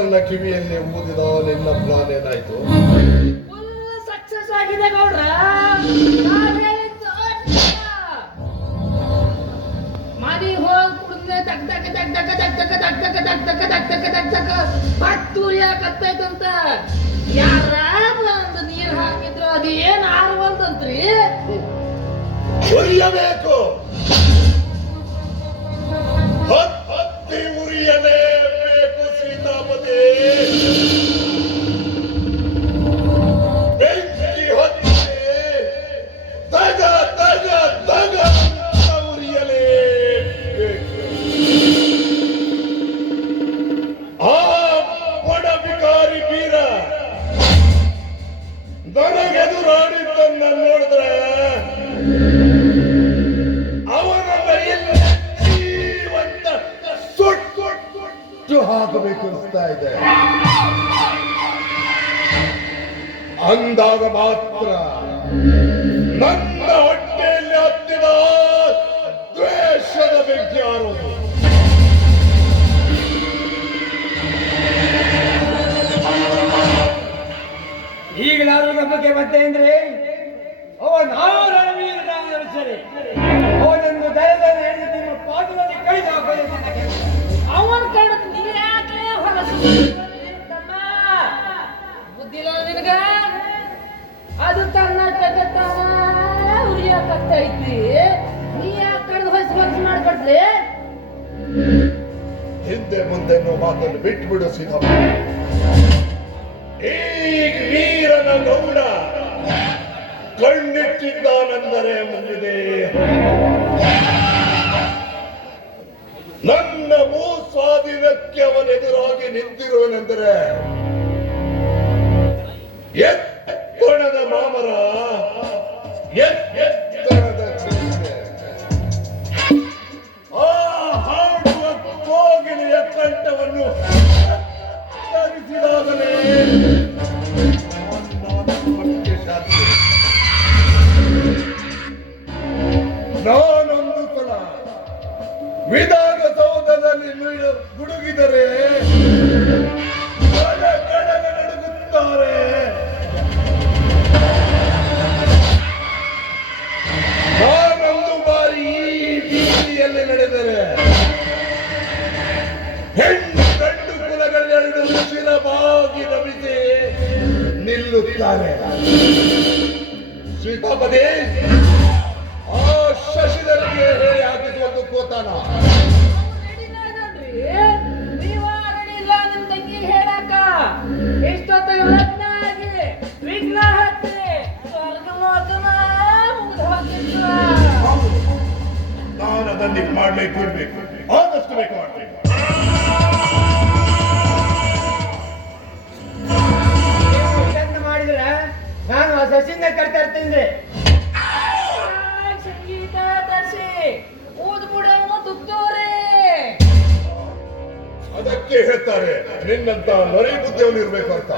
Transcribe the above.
ನನ್ನ ಕಿವಿಯಲ್ಲಿ ಊದಿದ ನಿನ್ನ ಪ್ಲಾನ್ ಏನಾಯ್ತು? ಫುಲ್ ಸಕ್ಸಸ್ ಆಗಿದೆ ಗೌಡ್ರ. ಮದಿ ಹೋಗಿ ಕುಡಿದ್ರೆ ತಕ್ ತಕ್ ತಕ್ ತಕ್ ತಕ್ ತಕ್ ತಕ್ ತಕ್ ತಕ್ ತಕ್ ತಕ್ ತಕ್ ತಕ್ ತಕ್ ಬತ್ತು ಯಾಕತ್ತೈತಂತ ಯಾರ ಬಂದು ನೀರ್ ಹಾಕಿದ್ರು ಅದು ಏನ್ ಆರ್ವಲ್ದಂತ್ರಿ. ಉರಿಯಬೇಕು, ಹತ್ತಿ ಉರಿಯಲೇಬೇಕು ಸೀತಾಪತಿ. ಬೆಂಕಿ ಹೊತ್ತಿ ತಗ ತಗ ತಗ ಉರಿಯಲೇಬೇಕು. ಆ ಬಡ ಬಿಕಾರಿ ಬೀರ ನನಗೆದುರಾಡಿದ್ದನ್ನ ನೋಡಿದ್ರೆ ಹಾಕಬೇಕು ಅನಿಸ್ತಾ ಇದೆ. ಅಂದಾಗ ಮಾತ್ರ ನನ್ನ ಹೊಟ್ಟೆಯಲ್ಲಿ ಹತ್ತಿದ ದ್ವೇಷದ ಬೆಂಕಿ ಆರೋದು. ಈಗಲಾದ್ರೂ ನಮ್ಮ ಬಗ್ಗೆ ಮತ್ತೆ ಅಂದ್ರೆ ಸರಿ ಅವನೊಂದು ದಯದ ಹೇಳಿದ ನಿಮ್ಮ ಪಾದದಲ್ಲಿ ಕಳೆದು ಹಾಕೋದು. ಅವನ ಕಡೆ ನೀರ್ ಯಾಕೆ ಹೊರಸು ಬುದ್ಧಿಲ್ಲ ನಿನಗ. ಅದು ಕರ್ನಾಟಕ ಉರಿಯಾಕತ್ತೈತಿ, ನೀ ಯಾಕೆ ಕಡ್ದು ಹೊಸ ಮಾಡ್ಕೊಡ್ಲಿ. ಹಿಂದೆ ಮುಂದೆ ಮಾತನ್ನು ಬಿಟ್ಬಿಡು ಸೀತಮ್ಮ. ಈಗ ವೀರನ ಗೌಡ ಕಣ್ಣಿಟ್ಟಿದ್ದಾನೆಂದರೆ ಮುಂದಿದೆ. ನನ್ನ ಭೂ ಸ್ವಾಧೀನಕ್ಕೆ ಅವನೆದುರಾಗಿ ನಿಂತಿರುವನೆಂದರೆ ಎತ್ತಣದ ಮಾಮರ, ಎತ್ತಣದ ಚಿಂತೆ. ಆ ಹಾಡುವ ಕೋಗಿಲೆಯ ಕಂಠವನ್ನು ತರಿಸಿದಾಗಲೇ ನಾನೊಂದು ಸಲ ವಿಧಾನಸೌಧದಲ್ಲಿ ಗುಡುಗಿದರೆ ನಡುಗುತ್ತಾರೆ. ನಾನೊಂದು ಬಾರಿ ಈ ಬೀದಿಯಲ್ಲಿ ನಡೆದರೆ ಹೆಣ್ಣು ಗಂಡು ಕುಲಗಳೆರಡು ಶಿರವಾಗಿ ನಮಿಸಿ ನಿಲ್ಲುತ್ತಾರೆ. ಸೀತಾಪತಿ, ಆ ಶಶಿಧರಿಗೆ ಹೇಳಿ ಹಾಕಿದ ಒಂದು ಕೋತಾನ. ನೀವ ರೆಡಿ ಇಲ್ಲ ನಿಮ್ ತಂಗಿ ಹೇಳಾಕ. ಇಷ್ಟೊತ್ತ ಲಗ್ನ ಆಗಿ ವಿಘ್ನ ಹತ್ತಿ ಸ್ವರ್ಗ ಲೋಕನ ಮುಗ್ದು ಹೋಗಿತ್ತು. ನಾನು ಅದನ್ನು ಮಾಡ್ಬೇಕು, ಇರ್ಬೇಕು, ಆದಷ್ಟು ಬೇಕು ಮಾಡ್ಬೇಕು. ಮಾಡಿದ್ರೆ ನಾನು ಆ ಸಸಿಂದ ಕಟ್ತಾ ಇರ್ತೀನಿ. ಸಂಗೀತ ದರ್ಶಿ ಊದ್ಬಿಡವನು ತುತ್ತೋರೆ. ಅದಕ್ಕೆ ಹೇಳ್ತಾರೆ ನಿನ್ನಂತ ನರಿ ಬುದ್ಧಿಯವನು ಇರ್ಬೇಕು ಅಂತ.